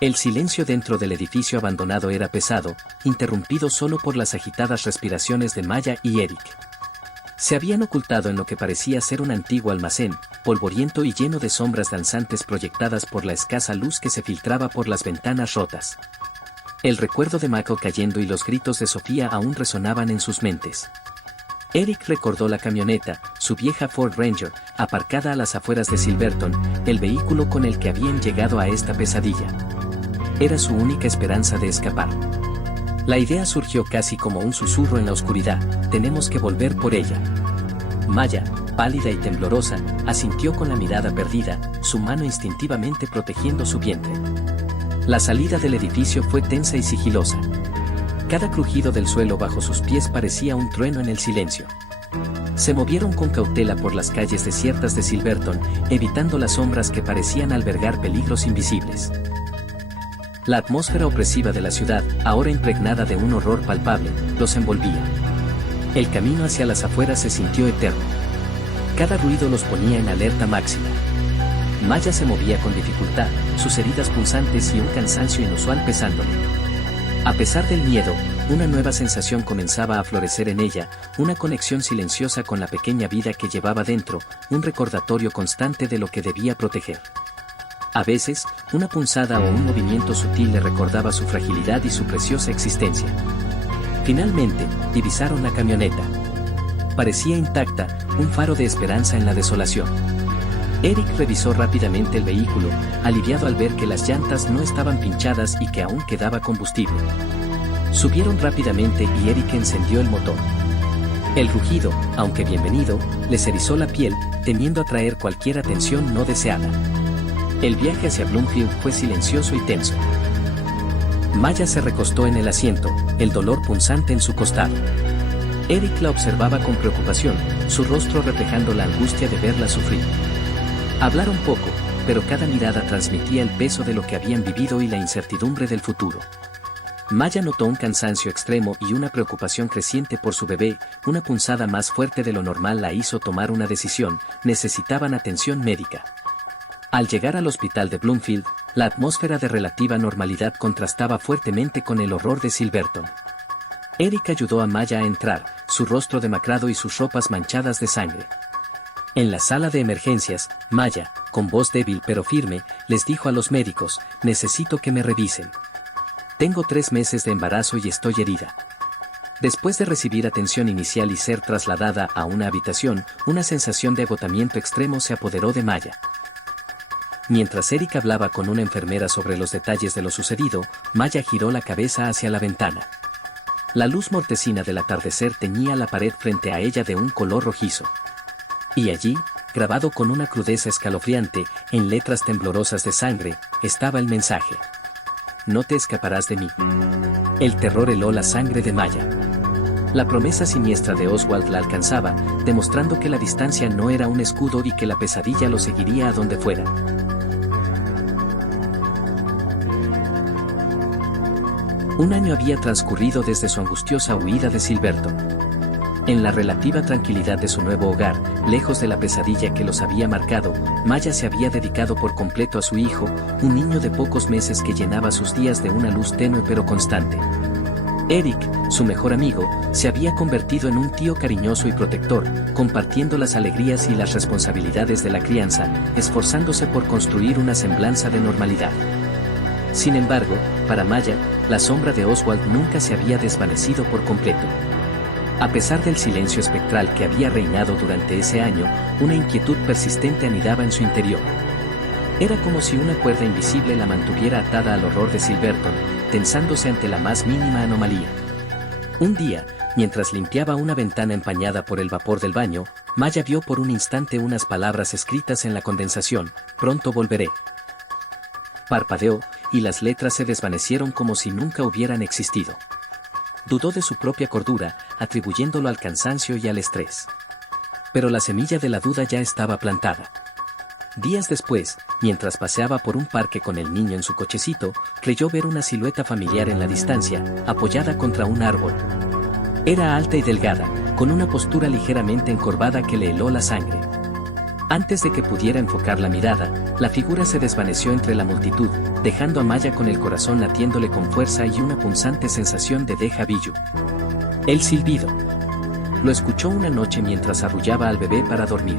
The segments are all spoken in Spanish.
El silencio dentro del edificio abandonado era pesado, interrumpido solo por las agitadas respiraciones de Maya y Eric. Se habían ocultado en lo que parecía ser un antiguo almacén, polvoriento y lleno de sombras danzantes proyectadas por la escasa luz que se filtraba por las ventanas rotas. El recuerdo de Mako cayendo y los gritos de Sofía aún resonaban en sus mentes. Eric recordó la camioneta, su vieja Ford Ranger, aparcada a las afueras de Silverton, el vehículo con el que habían llegado a esta pesadilla. Era su única esperanza de escapar. La idea surgió casi como un susurro en la oscuridad: tenemos que volver por ella. Maya, pálida y temblorosa, asintió con la mirada perdida, su mano instintivamente protegiendo su vientre. La salida del edificio fue tensa y sigilosa. Cada crujido del suelo bajo sus pies parecía un trueno en el silencio. Se movieron con cautela por las calles desiertas de Silverton, evitando las sombras que parecían albergar peligros invisibles. La atmósfera opresiva de la ciudad, ahora impregnada de un horror palpable, los envolvía. El camino hacia las afueras se sintió eterno. Cada ruido los ponía en alerta máxima. Maya se movía con dificultad, sus heridas punzantes y un cansancio inusual pesándole. A pesar del miedo, una nueva sensación comenzaba a florecer en ella, una conexión silenciosa con la pequeña vida que llevaba dentro, un recordatorio constante de lo que debía proteger. A veces, una punzada o un movimiento sutil le recordaba su fragilidad y su preciosa existencia. Finalmente, divisaron la camioneta. Parecía intacta, un faro de esperanza en la desolación. Eric revisó rápidamente el vehículo, aliviado al ver que las llantas no estaban pinchadas y que aún quedaba combustible. Subieron rápidamente y Eric encendió el motor. El rugido, aunque bienvenido, les erizó la piel, temiendo atraer cualquier atención no deseada. El viaje hacia Bloomfield fue silencioso y tenso. Maya se recostó en el asiento, el dolor punzante en su costado. Eric la observaba con preocupación, su rostro reflejando la angustia de verla sufrir. Hablaron poco, pero cada mirada transmitía el peso de lo que habían vivido y la incertidumbre del futuro. Maya notó un cansancio extremo y una preocupación creciente por su bebé, una punzada más fuerte de lo normal la hizo tomar una decisión: necesitaban atención médica. Al llegar al hospital de Bloomfield, la atmósfera de relativa normalidad contrastaba fuertemente con el horror de Silverton. Eric ayudó a Maya a entrar, su rostro demacrado y sus ropas manchadas de sangre. En la sala de emergencias, Maya, con voz débil pero firme, les dijo a los médicos: necesito que me revisen. Tengo 3 meses de embarazo y estoy herida. Después de recibir atención inicial y ser trasladada a una habitación, una sensación de agotamiento extremo se apoderó de Maya. Mientras Eric hablaba con una enfermera sobre los detalles de lo sucedido, Maya giró la cabeza hacia la ventana. La luz mortecina del atardecer teñía la pared frente a ella de un color rojizo. Y allí, grabado con una crudeza escalofriante, en letras temblorosas de sangre, estaba el mensaje: no te escaparás de mí. El terror heló la sangre de Maya. La promesa siniestra de Oswald la alcanzaba, demostrando que la distancia no era un escudo y que la pesadilla lo seguiría a donde fuera. Un año había transcurrido desde su angustiosa huida de Silverton. En la relativa tranquilidad de su nuevo hogar, lejos de la pesadilla que los había marcado, Maya se había dedicado por completo a su hijo, un niño de pocos meses que llenaba sus días de una luz tenue pero constante. Eric, su mejor amigo, se había convertido en un tío cariñoso y protector, compartiendo las alegrías y las responsabilidades de la crianza, esforzándose por construir una semblanza de normalidad. Sin embargo, para Maya, la sombra de Oswald nunca se había desvanecido por completo. A pesar del silencio espectral que había reinado durante ese año, una inquietud persistente anidaba en su interior. Era como si una cuerda invisible la mantuviera atada al horror de Silverton, tensándose ante la más mínima anomalía. Un día, mientras limpiaba una ventana empañada por el vapor del baño, Maya vio por un instante unas palabras escritas en la condensación: pronto volveré. Parpadeó, y las letras se desvanecieron como si nunca hubieran existido. Dudó de su propia cordura, atribuyéndolo al cansancio y al estrés. Pero la semilla de la duda ya estaba plantada. Días después, mientras paseaba por un parque con el niño en su cochecito, creyó ver una silueta familiar en la distancia, apoyada contra un árbol. Era alta y delgada, con una postura ligeramente encorvada que le heló la sangre. Antes de que pudiera enfocar la mirada, la figura se desvaneció entre la multitud, dejando a Maya con el corazón latiéndole con fuerza y una punzante sensación de déjà vu. El silbido. Lo escuchó una noche mientras arrullaba al bebé para dormir.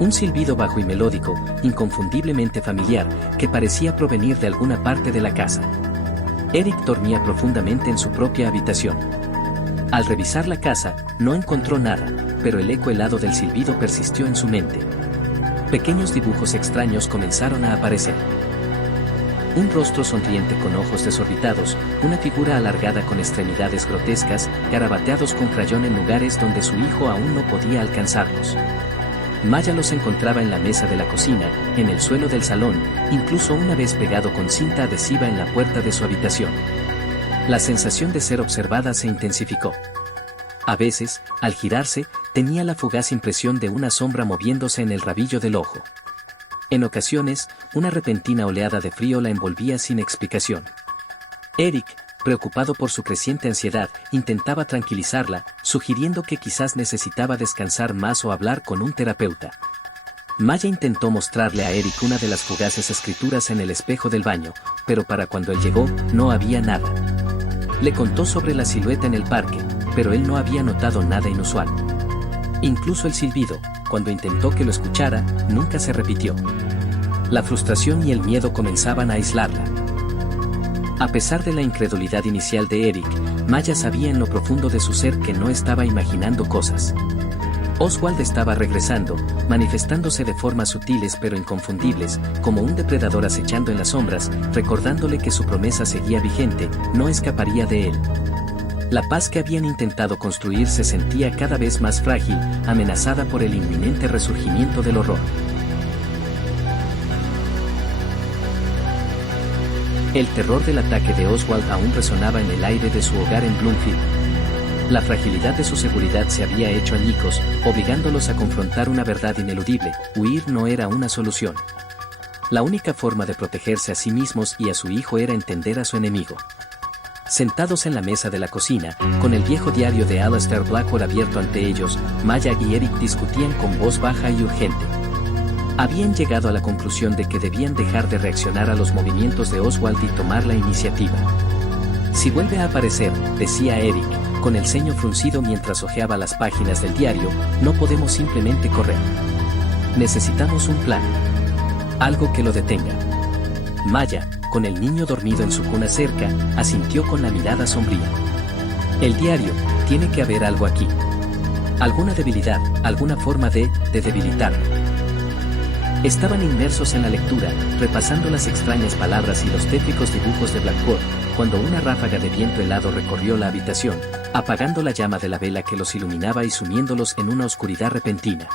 Un silbido bajo y melódico, inconfundiblemente familiar, que parecía provenir de alguna parte de la casa. Eric dormía profundamente en su propia habitación. Al revisar la casa, no encontró nada, pero el eco helado del silbido persistió en su mente. Pequeños dibujos extraños comenzaron a aparecer. Un rostro sonriente con ojos desorbitados, una figura alargada con extremidades grotescas, garabateados con crayón en lugares donde su hijo aún no podía alcanzarlos. Maya los encontraba en la mesa de la cocina, en el suelo del salón, incluso una vez pegado con cinta adhesiva en la puerta de su habitación. La sensación de ser observada se intensificó. A veces, al girarse, tenía la fugaz impresión de una sombra moviéndose en el rabillo del ojo. En ocasiones, una repentina oleada de frío la envolvía sin explicación. Eric, preocupado por su creciente ansiedad, intentaba tranquilizarla, sugiriendo que quizás necesitaba descansar más o hablar con un terapeuta. Maya intentó mostrarle a Eric una de las fugaces escrituras en el espejo del baño, pero para cuando él llegó, no había nada. Le contó sobre la silueta en el parque, pero él no había notado nada inusual. Incluso el silbido, cuando intentó que lo escuchara, nunca se repitió. La frustración y el miedo comenzaban a aislarla. A pesar de la incredulidad inicial de Eric, Maya sabía en lo profundo de su ser que no estaba imaginando cosas. Oswald estaba regresando, manifestándose de formas sutiles pero inconfundibles, como un depredador acechando en las sombras, recordándole que su promesa seguía vigente, no escaparía de él. La paz que habían intentado construir se sentía cada vez más frágil, amenazada por el inminente resurgimiento del horror. El terror del ataque de Oswald aún resonaba en el aire de su hogar en Bloomfield. La fragilidad de su seguridad se había hecho añicos, obligándolos a confrontar una verdad ineludible: huir no era una solución. La única forma de protegerse a sí mismos y a su hijo era entender a su enemigo. Sentados en la mesa de la cocina, con el viejo diario de Alastair Blackwood abierto ante ellos, Maya y Eric discutían con voz baja y urgente. Habían llegado a la conclusión de que debían dejar de reaccionar a los movimientos de Oswald y tomar la iniciativa. Si vuelve a aparecer, decía Eric, con el ceño fruncido mientras hojeaba las páginas del diario, no podemos simplemente correr. Necesitamos un plan. Algo que lo detenga. Maya, con el niño dormido en su cuna cerca, asintió con la mirada sombría. El diario, tiene que haber algo aquí. Alguna debilidad, alguna forma de debilitarlo. Estaban inmersos en la lectura, repasando las extrañas palabras y los tétricos dibujos de Blackwood, cuando una ráfaga de viento helado recorrió la habitación, apagando la llama de la vela que los iluminaba y sumiéndolos en una oscuridad repentina.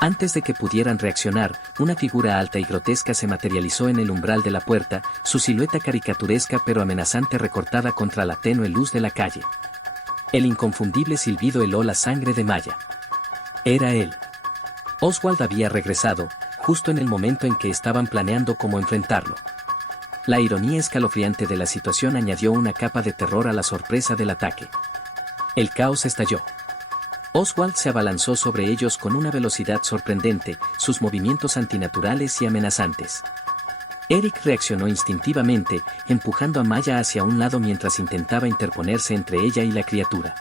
Antes de que pudieran reaccionar, una figura alta y grotesca se materializó en el umbral de la puerta, su silueta caricaturesca pero amenazante recortada contra la tenue luz de la calle. El inconfundible silbido heló la sangre de Maya. Era él. Oswald había regresado, justo en el momento en que estaban planeando cómo enfrentarlo. La ironía escalofriante de la situación añadió una capa de terror a la sorpresa del ataque. El caos estalló. Oswald se abalanzó sobre ellos con una velocidad sorprendente, sus movimientos antinaturales y amenazantes. Eric reaccionó instintivamente, empujando a Maya hacia un lado mientras intentaba interponerse entre ella y la criatura.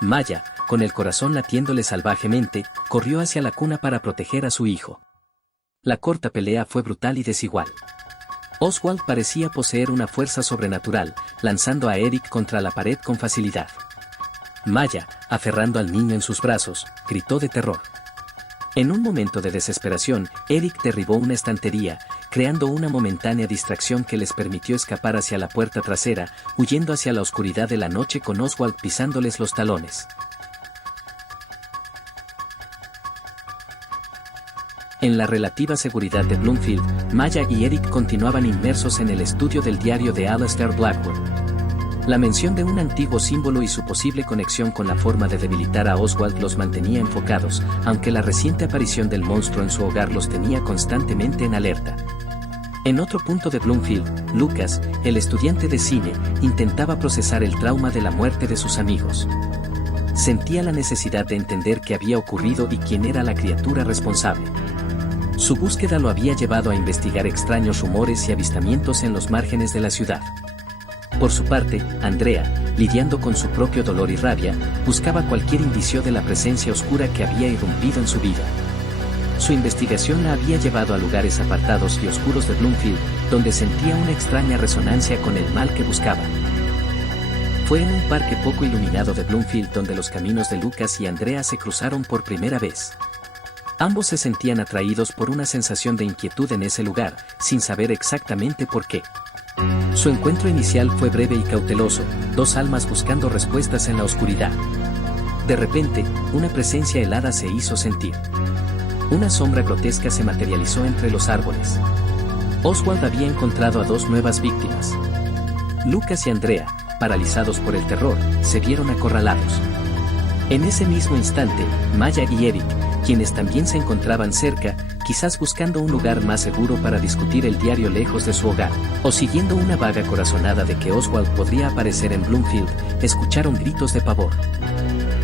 Maya, con el corazón latiéndole salvajemente, corrió hacia la cuna para proteger a su hijo. La corta pelea fue brutal y desigual. Oswald parecía poseer una fuerza sobrenatural, lanzando a Eric contra la pared con facilidad. Maya, aferrando al niño en sus brazos, gritó de terror. En un momento de desesperación, Eric derribó una estantería, creando una momentánea distracción que les permitió escapar hacia la puerta trasera, huyendo hacia la oscuridad de la noche con Oswald pisándoles los talones. En la relativa seguridad de Bloomfield, Maya y Eric continuaban inmersos en el estudio del diario de Alastair Blackwood. La mención de un antiguo símbolo y su posible conexión con la forma de debilitar a Oswald los mantenía enfocados, aunque la reciente aparición del monstruo en su hogar los tenía constantemente en alerta. En otro punto de Bloomfield, Lucas, el estudiante de cine, intentaba procesar el trauma de la muerte de sus amigos. Sentía la necesidad de entender qué había ocurrido y quién era la criatura responsable. Su búsqueda lo había llevado a investigar extraños rumores y avistamientos en los márgenes de la ciudad. Por su parte, Andrea, lidiando con su propio dolor y rabia, buscaba cualquier indicio de la presencia oscura que había irrumpido en su vida. Su investigación la había llevado a lugares apartados y oscuros de Bloomfield, donde sentía una extraña resonancia con el mal que buscaba. Fue en un parque poco iluminado de Bloomfield donde los caminos de Lucas y Andrea se cruzaron por primera vez. Ambos se sentían atraídos por una sensación de inquietud en ese lugar, sin saber exactamente por qué. Su encuentro inicial fue breve y cauteloso, dos almas buscando respuestas en la oscuridad. De repente, una presencia helada se hizo sentir. Una sombra grotesca se materializó entre los árboles. Oswald había encontrado a dos nuevas víctimas. Lucas y Andrea, paralizados por el terror, se vieron acorralados. En ese mismo instante, Maya y Eric, quienes también se encontraban cerca, quizás buscando un lugar más seguro para discutir el diario lejos de su hogar, o siguiendo una vaga corazonada de que Oswald podría aparecer en Bloomfield, escucharon gritos de pavor.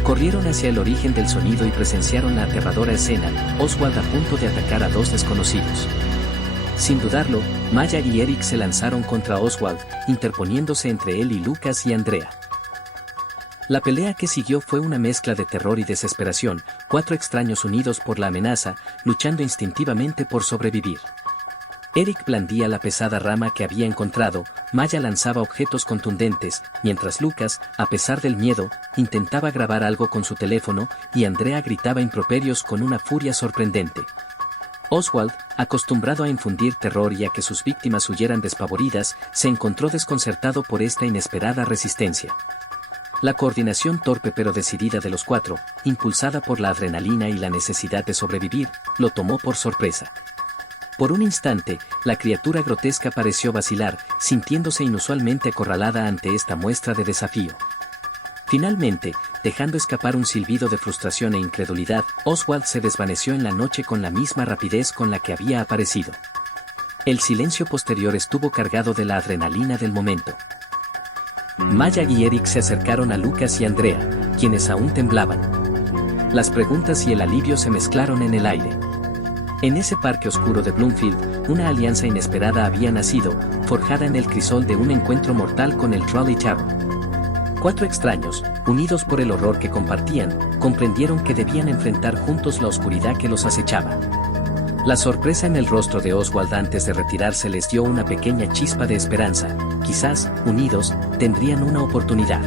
Corrieron hacia el origen del sonido y presenciaron la aterradora escena, Oswald a punto de atacar a dos desconocidos. Sin dudarlo, Maya y Eric se lanzaron contra Oswald, interponiéndose entre él y Lucas y Andrea. La pelea que siguió fue una mezcla de terror y desesperación, cuatro extraños unidos por la amenaza, luchando instintivamente por sobrevivir. Eric blandía la pesada rama que había encontrado, Maya lanzaba objetos contundentes, mientras Lucas, a pesar del miedo, intentaba grabar algo con su teléfono, y Andrea gritaba improperios con una furia sorprendente. Oswald, acostumbrado a infundir terror y a que sus víctimas huyeran despavoridas, se encontró desconcertado por esta inesperada resistencia. La coordinación torpe pero decidida de los cuatro, impulsada por la adrenalina y la necesidad de sobrevivir, lo tomó por sorpresa. Por un instante, la criatura grotesca pareció vacilar, sintiéndose inusualmente acorralada ante esta muestra de desafío. Finalmente, dejando escapar un silbido de frustración e incredulidad, Oswald se desvaneció en la noche con la misma rapidez con la que había aparecido. El silencio posterior estuvo cargado de la adrenalina del momento. Maya y Eric se acercaron a Lucas y Andrea, quienes aún temblaban. Las preguntas y el alivio se mezclaron en el aire. En ese parque oscuro de Bloomfield, una alianza inesperada había nacido, forjada en el crisol de un encuentro mortal con el Trolley Tower. Cuatro extraños, unidos por el horror que compartían, comprendieron que debían enfrentar juntos la oscuridad que los acechaba. La sorpresa en el rostro de Oswald antes de retirarse les dio una pequeña chispa de esperanza, quizás, unidos, tendrían una oportunidad.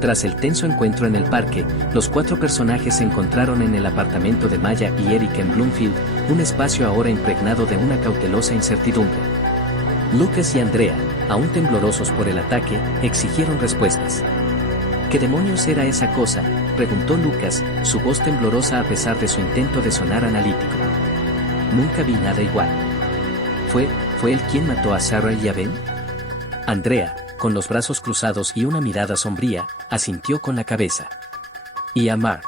Tras el tenso encuentro en el parque, los cuatro personajes se encontraron en el apartamento de Maya y Eric en Bloomfield, un espacio ahora impregnado de una cautelosa incertidumbre. Lucas y Andrea, aún temblorosos por el ataque, exigieron respuestas. ¿Qué demonios era esa cosa?, preguntó Lucas, su voz temblorosa a pesar de su intento de sonar analítico. Nunca vi nada igual. ¿Fue él quien mató a Sarah y a Ben? Andrea, con los brazos cruzados y una mirada sombría, asintió con la cabeza. ¿Y a Mark?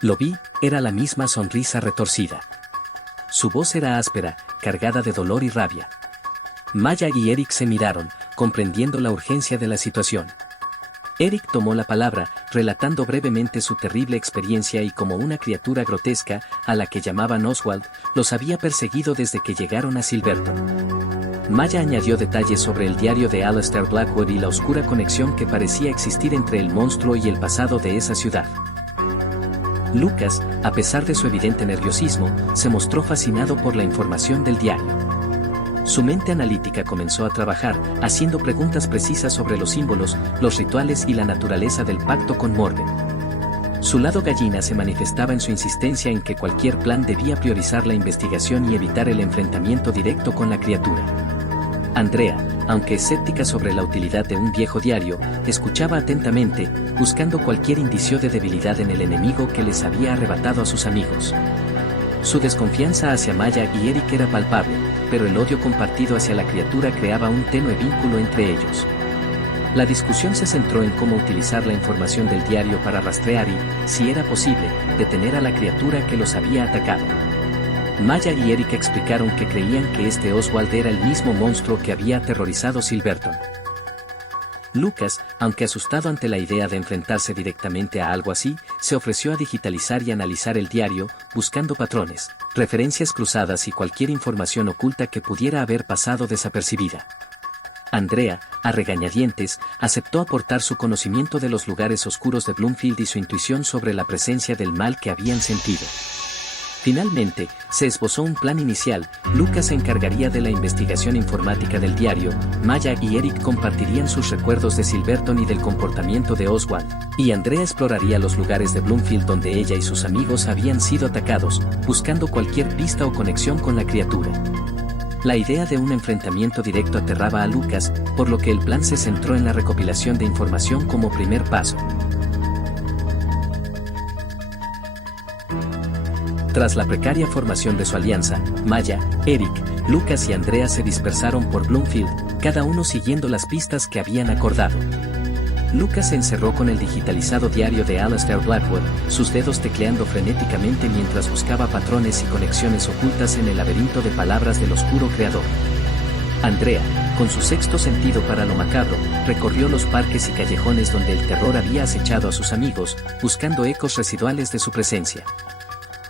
Lo vi, era la misma sonrisa retorcida. Su voz era áspera, cargada de dolor y rabia. Maya y Eric se miraron, comprendiendo la urgencia de la situación. Eric tomó la palabra, relatando brevemente su terrible experiencia y cómo una criatura grotesca, a la que llamaban Oswald, los había perseguido desde que llegaron a Silverton. Maya añadió detalles sobre el diario de Alistair Blackwood y la oscura conexión que parecía existir entre el monstruo y el pasado de esa ciudad. Lucas, a pesar de su evidente nerviosismo, se mostró fascinado por la información del diario. Su mente analítica comenzó a trabajar, haciendo preguntas precisas sobre los símbolos, los rituales y la naturaleza del pacto con Morgan. Su lado gallina se manifestaba en su insistencia en que cualquier plan debía priorizar la investigación y evitar el enfrentamiento directo con la criatura. Andrea, aunque escéptica sobre la utilidad de un viejo diario, escuchaba atentamente, buscando cualquier indicio de debilidad en el enemigo que les había arrebatado a sus amigos. Su desconfianza hacia Maya y Eric era palpable, pero el odio compartido hacia la criatura creaba un tenue vínculo entre ellos. La discusión se centró en cómo utilizar la información del diario para rastrear y, si era posible, detener a la criatura que los había atacado. Maya y Eric explicaron que creían que este Oswald era el mismo monstruo que había aterrorizado Silverton. Lucas, aunque asustado ante la idea de enfrentarse directamente a algo así, se ofreció a digitalizar y analizar el diario, buscando patrones, referencias cruzadas y cualquier información oculta que pudiera haber pasado desapercibida. Andrea, a regañadientes, aceptó aportar su conocimiento de los lugares oscuros de Bloomfield y su intuición sobre la presencia del mal que habían sentido. Finalmente, se esbozó un plan inicial. Lucas se encargaría de la investigación informática del diario, Maya y Eric compartirían sus recuerdos de Silverton y del comportamiento de Oswald, y Andrea exploraría los lugares de Bloomfield donde ella y sus amigos habían sido atacados, buscando cualquier pista o conexión con la criatura. La idea de un enfrentamiento directo aterraba a Lucas, por lo que el plan se centró en la recopilación de información como primer paso. Tras la precaria formación de su alianza, Maya, Eric, Lucas y Andrea se dispersaron por Bloomfield, cada uno siguiendo las pistas que habían acordado. Lucas se encerró con el digitalizado diario de Alastair Blackwood, sus dedos tecleando frenéticamente mientras buscaba patrones y conexiones ocultas en el laberinto de palabras del oscuro creador. Andrea, con su sexto sentido para lo macabro, recorrió los parques y callejones donde el terror había acechado a sus amigos, buscando ecos residuales de su presencia.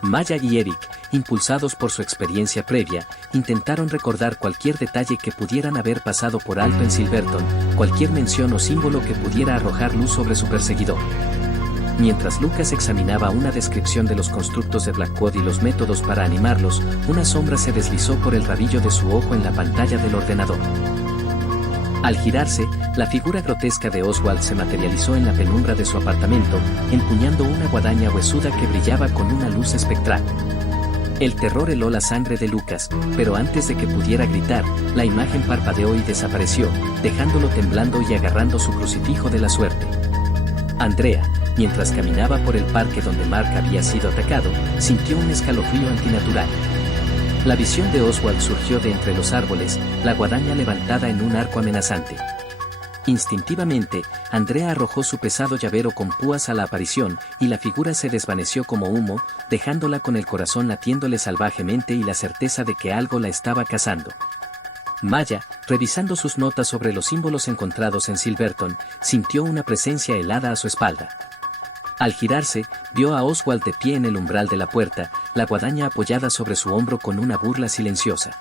Maya y Eric, impulsados por su experiencia previa, intentaron recordar cualquier detalle que pudieran haber pasado por alto en Silverton, cualquier mención o símbolo que pudiera arrojar luz sobre su perseguidor. Mientras Lucas examinaba una descripción de los constructos de Blackwood y los métodos para animarlos, una sombra se deslizó por el rabillo de su ojo en la pantalla del ordenador. Al girarse, la figura grotesca de Oswald se materializó en la penumbra de su apartamento, empuñando una guadaña huesuda que brillaba con una luz espectral. El terror heló la sangre de Lucas, pero antes de que pudiera gritar, la imagen parpadeó y desapareció, dejándolo temblando y agarrando su crucifijo de la suerte. Andrea, mientras caminaba por el parque donde Mark había sido atacado, sintió un escalofrío antinatural. La visión de Oswald surgió de entre los árboles, la guadaña levantada en un arco amenazante. Instintivamente, Andrea arrojó su pesado llavero con púas a la aparición, y la figura se desvaneció como humo, dejándola con el corazón latiéndole salvajemente y la certeza de que algo la estaba cazando. Maya, revisando sus notas sobre los símbolos encontrados en Silverton, sintió una presencia helada a su espalda. Al girarse, vio a Oswald de pie en el umbral de la puerta, la guadaña apoyada sobre su hombro con una burla silenciosa.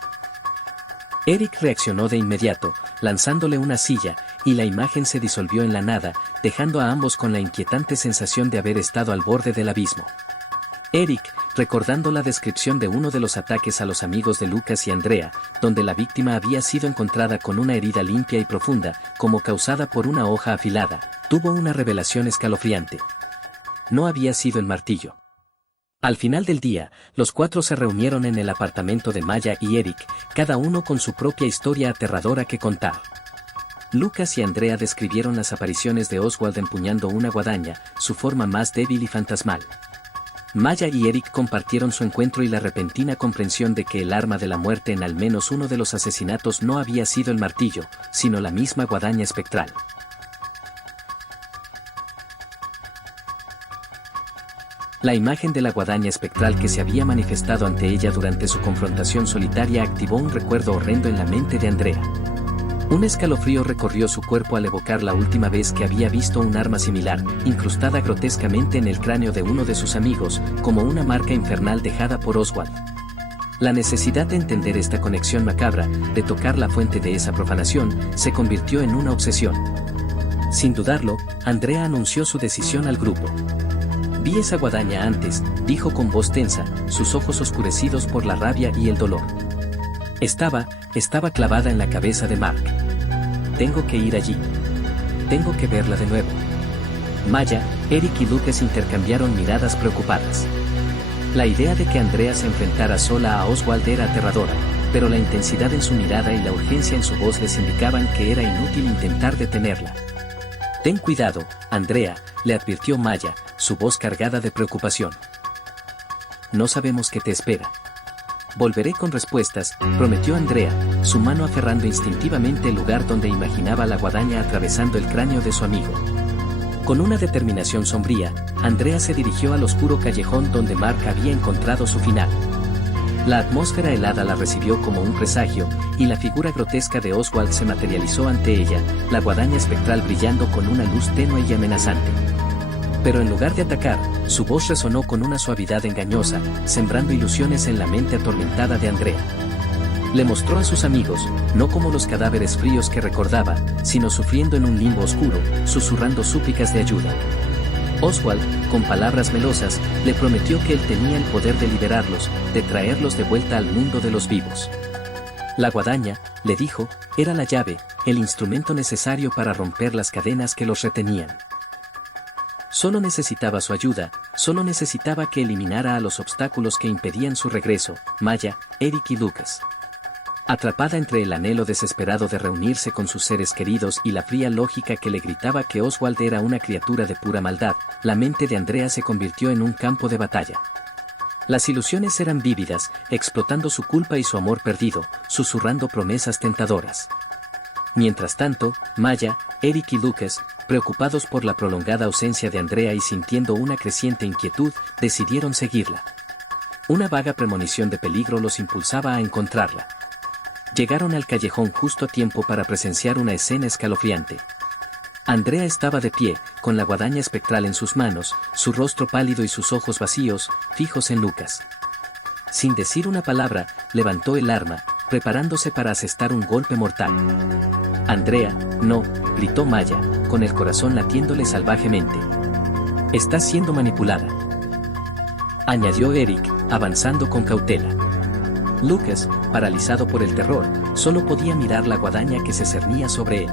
Eric reaccionó de inmediato, lanzándole una silla, y la imagen se disolvió en la nada, dejando a ambos con la inquietante sensación de haber estado al borde del abismo. Eric, recordando la descripción de uno de los ataques a los amigos de Lucas y Andrea, donde la víctima había sido encontrada con una herida limpia y profunda, como causada por una hoja afilada, tuvo una revelación escalofriante. No había sido el martillo. Al final del día, los cuatro se reunieron en el apartamento de Maya y Eric, cada uno con su propia historia aterradora que contar. Lucas y Andrea describieron las apariciones de Oswald empuñando una guadaña, su forma más débil y fantasmal. Maya y Eric compartieron su encuentro y la repentina comprensión de que el arma de la muerte en al menos uno de los asesinatos no había sido el martillo, sino la misma guadaña espectral. La imagen de la guadaña espectral que se había manifestado ante ella durante su confrontación solitaria activó un recuerdo horrendo en la mente de Andrea. Un escalofrío recorrió su cuerpo al evocar la última vez que había visto un arma similar, incrustada grotescamente en el cráneo de uno de sus amigos, como una marca infernal dejada por Oswald. La necesidad de entender esta conexión macabra, de tocar la fuente de esa profanación, se convirtió en una obsesión. Sin dudarlo, Andrea anunció su decisión al grupo. «Vi esa guadaña antes», dijo con voz tensa, sus ojos oscurecidos por la rabia y el dolor. Estaba clavada en la cabeza de Mark. Tengo que ir allí. Tengo que verla de nuevo. Maya, Eric y Lucas intercambiaron miradas preocupadas. La idea de que Andrea se enfrentara sola a Oswald era aterradora, pero la intensidad en su mirada y la urgencia en su voz les indicaban que era inútil intentar detenerla. «Ten cuidado, Andrea», le advirtió Maya, su voz cargada de preocupación. «No sabemos qué te espera». Volveré con respuestas, prometió Andrea, su mano aferrando instintivamente el lugar donde imaginaba la guadaña atravesando el cráneo de su amigo. Con una determinación sombría, Andrea se dirigió al oscuro callejón donde Mark había encontrado su final. La atmósfera helada la recibió como un presagio, y la figura grotesca de Oswald se materializó ante ella, la guadaña espectral brillando con una luz tenue y amenazante. Pero en lugar de atacar, su voz resonó con una suavidad engañosa, sembrando ilusiones en la mente atormentada de Andrea. Le mostró a sus amigos, no como los cadáveres fríos que recordaba, sino sufriendo en un limbo oscuro, susurrando súplicas de ayuda. Oswald, con palabras melosas, le prometió que él tenía el poder de liberarlos, de traerlos de vuelta al mundo de los vivos. La guadaña, le dijo, era la llave, el instrumento necesario para romper las cadenas que los retenían. Solo necesitaba su ayuda, solo necesitaba que eliminara a los obstáculos que impedían su regreso, Maya, Eric y Lucas. Atrapada entre el anhelo desesperado de reunirse con sus seres queridos y la fría lógica que le gritaba que Oswald era una criatura de pura maldad, la mente de Andrea se convirtió en un campo de batalla. Las ilusiones eran vívidas, explotando su culpa y su amor perdido, susurrando promesas tentadoras. Mientras tanto, Maya, Eric y Lucas, preocupados por la prolongada ausencia de Andrea y sintiendo una creciente inquietud, decidieron seguirla. Una vaga premonición de peligro los impulsaba a encontrarla. Llegaron al callejón justo a tiempo para presenciar una escena escalofriante. Andrea estaba de pie, con la guadaña espectral en sus manos, su rostro pálido y sus ojos vacíos, fijos en Lucas. Sin decir una palabra, levantó el arma, preparándose para asestar un golpe mortal. Andrea, no, gritó Maya, con el corazón latiéndole salvajemente. Estás siendo manipulada, añadió Eric, avanzando con cautela. Lucas, paralizado por el terror, solo podía mirar la guadaña que se cernía sobre él.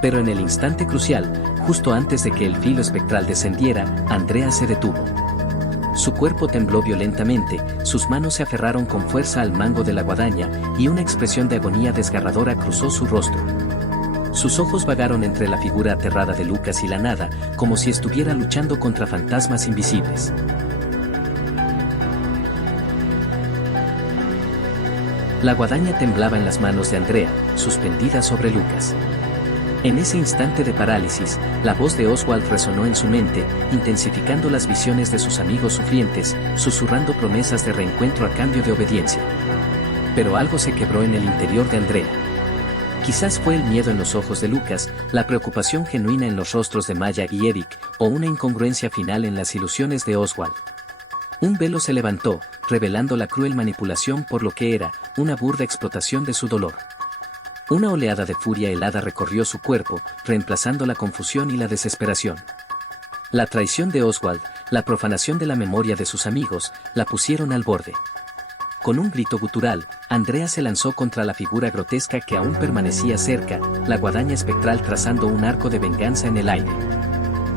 Pero en el instante crucial, justo antes de que el filo espectral descendiera, Andrea se detuvo. Su cuerpo tembló violentamente, sus manos se aferraron con fuerza al mango de la guadaña, y una expresión de agonía desgarradora cruzó su rostro. Sus ojos vagaron entre la figura aterrada de Lucas y la nada, como si estuviera luchando contra fantasmas invisibles. La guadaña temblaba en las manos de Andrea, suspendida sobre Lucas. En ese instante de parálisis, la voz de Oswald resonó en su mente, intensificando las visiones de sus amigos sufrientes, susurrando promesas de reencuentro a cambio de obediencia. Pero algo se quebró en el interior de Andrea. Quizás fue el miedo en los ojos de Lucas, la preocupación genuina en los rostros de Maya y Eric, o una incongruencia final en las ilusiones de Oswald. Un velo se levantó, revelando la cruel manipulación por lo que era, una burda explotación de su dolor. Una oleada de furia helada recorrió su cuerpo, reemplazando la confusión y la desesperación. La traición de Oswald, la profanación de la memoria de sus amigos, la pusieron al borde. Con un grito gutural, Andrea se lanzó contra la figura grotesca que aún permanecía cerca, la guadaña espectral trazando un arco de venganza en el aire.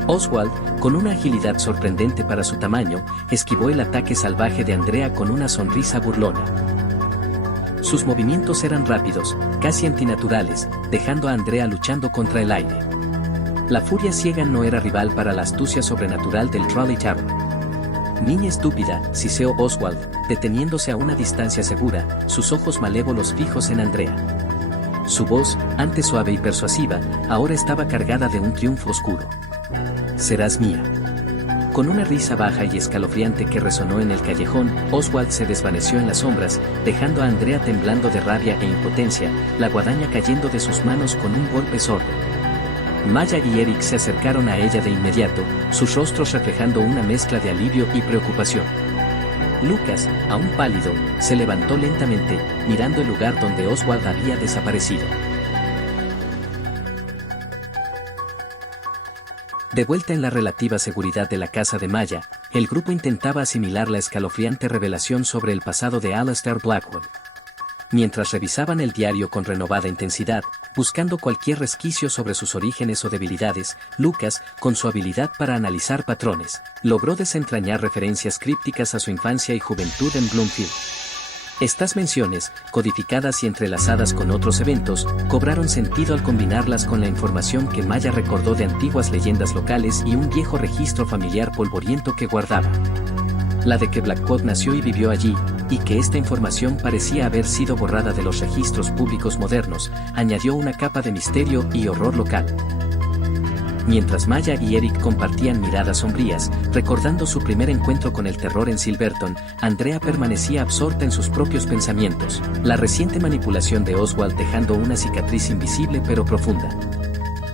Oswald, con una agilidad sorprendente para su tamaño, esquivó el ataque salvaje de Andrea con una sonrisa burlona. Sus movimientos eran rápidos, casi antinaturales, dejando a Andrea luchando contra el aire. La furia ciega no era rival para la astucia sobrenatural del Trolley Tower. Niña estúpida, siseó Oswald, deteniéndose a una distancia segura, sus ojos malévolos fijos en Andrea. Su voz, antes suave y persuasiva, ahora estaba cargada de un triunfo oscuro. Serás mía. Con una risa baja y escalofriante que resonó en el callejón, Oswald se desvaneció en las sombras, dejando a Andrea temblando de rabia e impotencia, la guadaña cayendo de sus manos con un golpe sordo. Maya y Eric se acercaron a ella de inmediato, sus rostros reflejando una mezcla de alivio y preocupación. Lucas, aún pálido, se levantó lentamente, mirando el lugar donde Oswald había desaparecido. De vuelta en la relativa seguridad de la casa de Maya, el grupo intentaba asimilar la escalofriante revelación sobre el pasado de Alastair Blackwell. Mientras revisaban el diario con renovada intensidad, buscando cualquier resquicio sobre sus orígenes o debilidades, Lucas, con su habilidad para analizar patrones, logró desentrañar referencias crípticas a su infancia y juventud en Bloomfield. Estas menciones, codificadas y entrelazadas con otros eventos, cobraron sentido al combinarlas con la información que Maya recordó de antiguas leyendas locales y un viejo registro familiar polvoriento que guardaba. La de que Blackwood nació y vivió allí, y que esta información parecía haber sido borrada de los registros públicos modernos, añadió una capa de misterio y horror local. Mientras Maya y Eric compartían miradas sombrías, recordando su primer encuentro con el terror en Silverton, Andrea permanecía absorta en sus propios pensamientos, la reciente manipulación de Oswald dejando una cicatriz invisible pero profunda.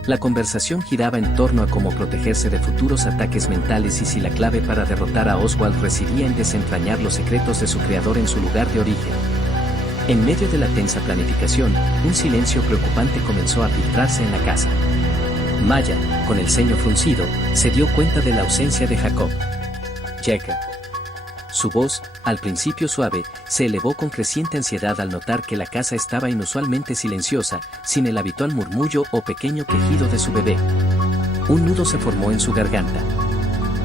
La conversación giraba en torno a cómo protegerse de futuros ataques mentales y si la clave para derrotar a Oswald residía en desentrañar los secretos de su creador en su lugar de origen. En medio de la tensa planificación, un silencio preocupante comenzó a filtrarse en la casa. Maya, con el ceño fruncido, se dio cuenta de la ausencia de Jacob. Jacob. Su voz, al principio suave, se elevó con creciente ansiedad al notar que la casa estaba inusualmente silenciosa, sin el habitual murmullo o pequeño quejido de su bebé. Un nudo se formó en su garganta.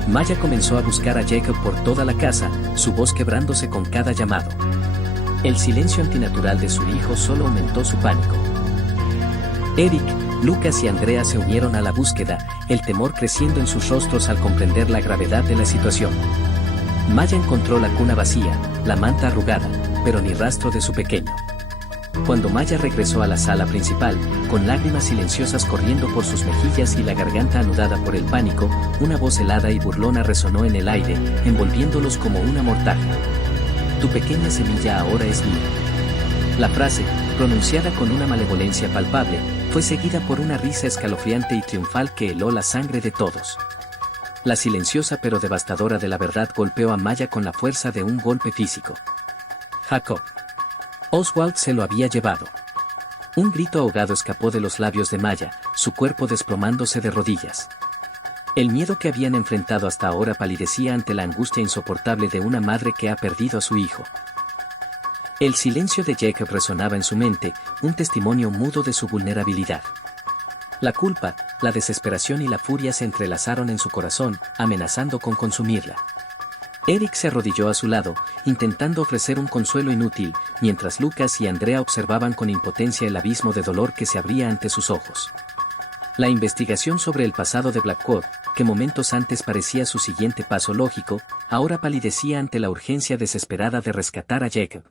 Maya comenzó a buscar a Jacob por toda la casa, su voz quebrándose con cada llamado. El silencio antinatural de su hijo solo aumentó su pánico. Eric, Lucas y Andrea se unieron a la búsqueda, el temor creciendo en sus rostros al comprender la gravedad de la situación. Maya encontró la cuna vacía, la manta arrugada, pero ni rastro de su pequeño. Cuando Maya regresó a la sala principal, con lágrimas silenciosas corriendo por sus mejillas y la garganta anudada por el pánico, una voz helada y burlona resonó en el aire, envolviéndolos como una mortaja. Tu pequeña semilla ahora es mía. La frase, pronunciada con una malevolencia palpable, fue seguida por una risa escalofriante y triunfal que heló la sangre de todos. La silenciosa pero devastadora de la verdad golpeó a Maya con la fuerza de un golpe físico. Jacob. Oswald se lo había llevado. Un grito ahogado escapó de los labios de Maya, su cuerpo desplomándose de rodillas. El miedo que habían enfrentado hasta ahora palidecía ante la angustia insoportable de una madre que ha perdido a su hijo. El silencio de Jacob resonaba en su mente, un testimonio mudo de su vulnerabilidad. La culpa, la desesperación y la furia se entrelazaron en su corazón, amenazando con consumirla. Eric se arrodilló a su lado, intentando ofrecer un consuelo inútil, mientras Lucas y Andrea observaban con impotencia el abismo de dolor que se abría ante sus ojos. La investigación sobre el pasado de Blackwood, que momentos antes parecía su siguiente paso lógico, ahora palidecía ante la urgencia desesperada de rescatar a Jacob.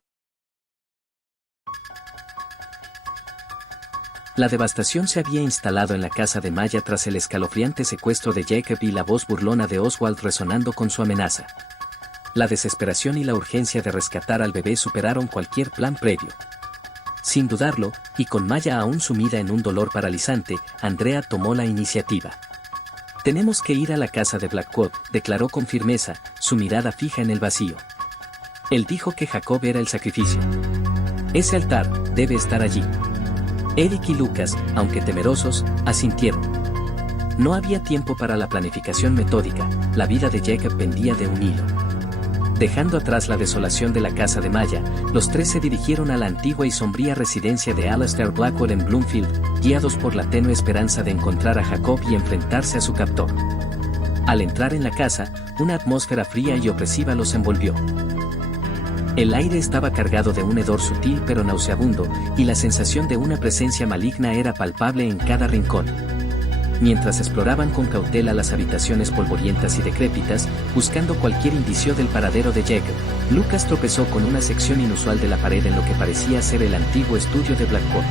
La devastación se había instalado en la casa de Maya tras el escalofriante secuestro de Jacob y la voz burlona de Oswald resonando con su amenaza. La desesperación y la urgencia de rescatar al bebé superaron cualquier plan previo. Sin dudarlo, y con Maya aún sumida en un dolor paralizante, Andrea tomó la iniciativa. Tenemos que ir a la casa de Blackwood, declaró con firmeza, su mirada fija en el vacío. Él dijo que Jacob era el sacrificio. Ese altar debe estar allí. Eric y Lucas, aunque temerosos, asintieron. No había tiempo para la planificación metódica, la vida de Jacob pendía de un hilo. Dejando atrás la desolación de la casa de Maya, los tres se dirigieron a la antigua y sombría residencia de Alastair Blackwood en Bloomfield, guiados por la tenue esperanza de encontrar a Jacob y enfrentarse a su captor. Al entrar en la casa, una atmósfera fría y opresiva los envolvió. El aire estaba cargado de un hedor sutil pero nauseabundo, y la sensación de una presencia maligna era palpable en cada rincón. Mientras exploraban con cautela las habitaciones polvorientas y decrépitas, buscando cualquier indicio del paradero de Jacob, Lucas tropezó con una sección inusual de la pared en lo que parecía ser el antiguo estudio de Blackwood.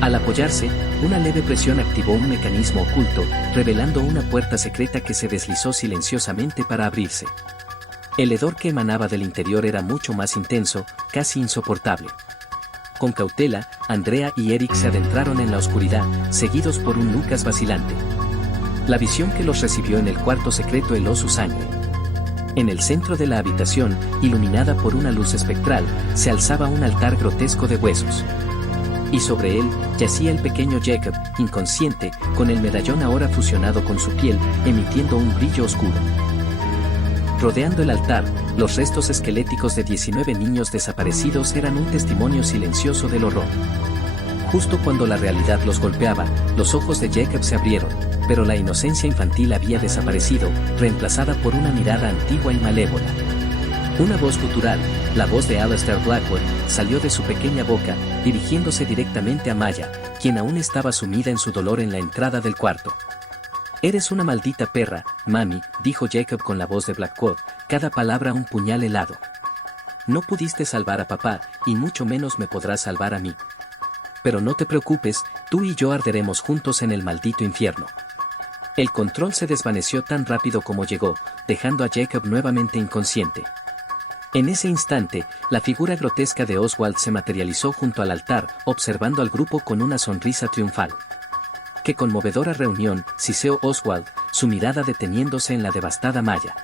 Al apoyarse, una leve presión activó un mecanismo oculto, revelando una puerta secreta que se deslizó silenciosamente para abrirse. El hedor que emanaba del interior era mucho más intenso, casi insoportable. Con cautela, Andrea y Eric se adentraron en la oscuridad, seguidos por un Lucas vacilante. La visión que los recibió en el cuarto secreto heló su sangre. En el centro de la habitación, iluminada por una luz espectral, se alzaba un altar grotesco de huesos. Y sobre él, yacía el pequeño Jacob, inconsciente, con el medallón ahora fusionado con su piel, emitiendo un brillo oscuro. Rodeando el altar, los restos esqueléticos de 19 niños desaparecidos eran un testimonio silencioso del horror. Justo cuando la realidad los golpeaba, los ojos de Jacob se abrieron, pero la inocencia infantil había desaparecido, reemplazada por una mirada antigua y malévola. Una voz gutural, la voz de Alastair Blackwood, salió de su pequeña boca, dirigiéndose directamente a Maya, quien aún estaba sumida en su dolor en la entrada del cuarto. «Eres una maldita perra, mami», dijo Jacob con la voz de Blackwood, cada palabra un puñal helado. No pudiste salvar a papá, y mucho menos me podrás salvar a mí. Pero no te preocupes, tú y yo arderemos juntos en el maldito infierno. El control se desvaneció tan rápido como llegó, dejando a Jacob nuevamente inconsciente. En ese instante, la figura grotesca de Oswald se materializó junto al altar, observando al grupo con una sonrisa triunfal. ¡Qué conmovedora reunión!, siseó Oswald, su mirada deteniéndose en la devastada Maya.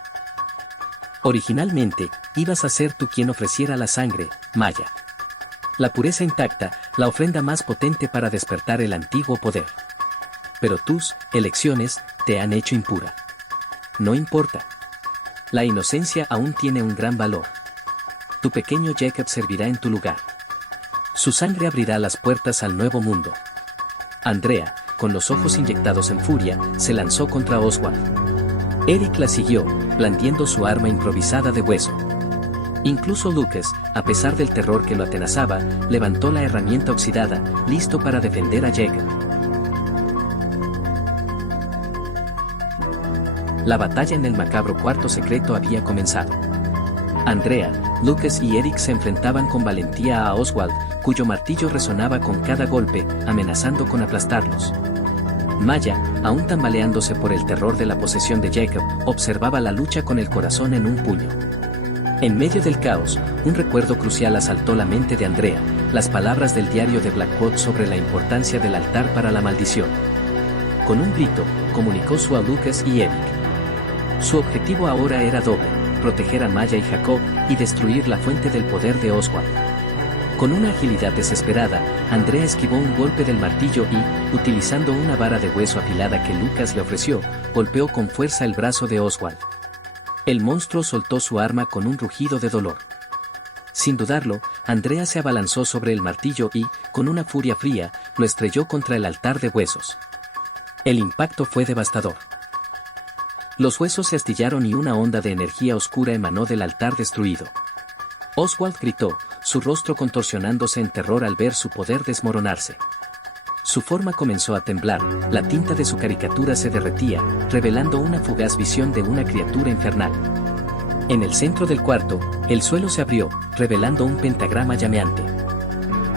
Originalmente, ibas a ser tú quien ofreciera la sangre, Maya. La pureza intacta, la ofrenda más potente para despertar el antiguo poder. Pero tus elecciones te han hecho impura. No importa. La inocencia aún tiene un gran valor. Tu pequeño Jacob servirá en tu lugar. Su sangre abrirá las puertas al nuevo mundo. Andrea, con los ojos inyectados en furia, se lanzó contra Oswald. Eric la siguió, blandiendo su arma improvisada de hueso. Incluso Lucas, a pesar del terror que lo atenazaba, levantó la herramienta oxidada, listo para defender a Jacob. La batalla en el macabro cuarto secreto había comenzado. Andrea, Lucas y Eric se enfrentaban con valentía a Oswald, cuyo martillo resonaba con cada golpe, amenazando con aplastarlos. Maya, aún tambaleándose por el terror de la posesión de Jacob, observaba la lucha con el corazón en un puño. En medio del caos, un recuerdo crucial asaltó la mente de Andrea, las palabras del diario de Blackwood sobre la importancia del altar para la maldición. Con un grito, comunicó a Lucas y Eric. Su objetivo ahora era doble: proteger a Maya y Jacob, y destruir la fuente del poder de Oswald. Con una agilidad desesperada, Andrea esquivó un golpe del martillo y, utilizando una vara de hueso afilada que Lucas le ofreció, golpeó con fuerza el brazo de Oswald. El monstruo soltó su arma con un rugido de dolor. Sin dudarlo, Andrea se abalanzó sobre el martillo y, con una furia fría, lo estrelló contra el altar de huesos. El impacto fue devastador. Los huesos se astillaron y una onda de energía oscura emanó del altar destruido. Oswald gritó, su rostro contorsionándose en terror al ver su poder desmoronarse. Su forma comenzó a temblar, la tinta de su caricatura se derretía, revelando una fugaz visión de una criatura infernal. En el centro del cuarto, el suelo se abrió, revelando un pentagrama llameante.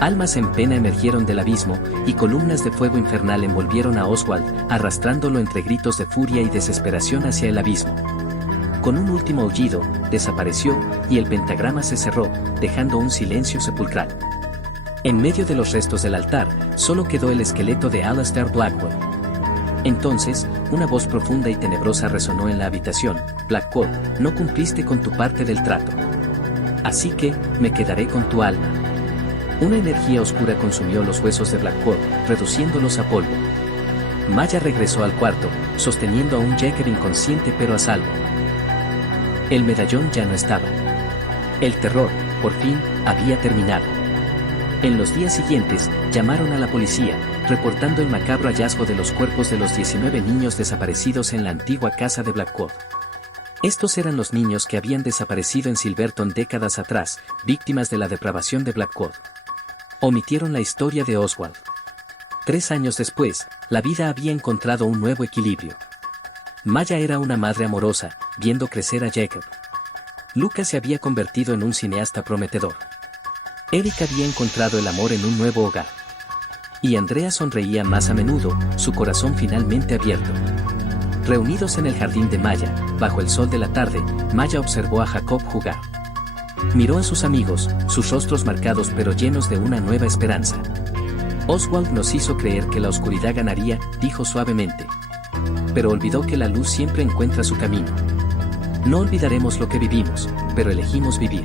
Almas en pena emergieron del abismo, y columnas de fuego infernal envolvieron a Oswald, arrastrándolo entre gritos de furia y desesperación hacia el abismo. Con un último aullido, desapareció, y el pentagrama se cerró, dejando un silencio sepulcral. En medio de los restos del altar, solo quedó el esqueleto de Alastair Blackwood. Entonces, una voz profunda y tenebrosa resonó en la habitación: Blackwood, no cumpliste con tu parte del trato. Así que, me quedaré con tu alma. Una energía oscura consumió los huesos de Blackwood, reduciéndolos a polvo. Maya regresó al cuarto, sosteniendo a un Jacob inconsciente pero a salvo. El medallón ya no estaba. El terror, por fin, había terminado. En los días siguientes, llamaron a la policía, reportando el macabro hallazgo de los cuerpos de los 19 niños desaparecidos en la antigua casa de Blackwood. Estos eran los niños que habían desaparecido en Silverton décadas atrás, víctimas de la depravación de Blackwood. Omitieron la historia de Oswald. 3 años después, la vida había encontrado un nuevo equilibrio. Maya era una madre amorosa, viendo crecer a Jacob. Lucas se había convertido en un cineasta prometedor. Eric había encontrado el amor en un nuevo hogar. Y Andrea sonreía más a menudo, su corazón finalmente abierto. Reunidos en el jardín de Maya, bajo el sol de la tarde, Maya observó a Jacob jugar. Miró a sus amigos, sus rostros marcados pero llenos de una nueva esperanza. Oswald nos hizo creer que la oscuridad ganaría, dijo suavemente. Pero olvidó que la luz siempre encuentra su camino. No olvidaremos lo que vivimos, pero elegimos vivir.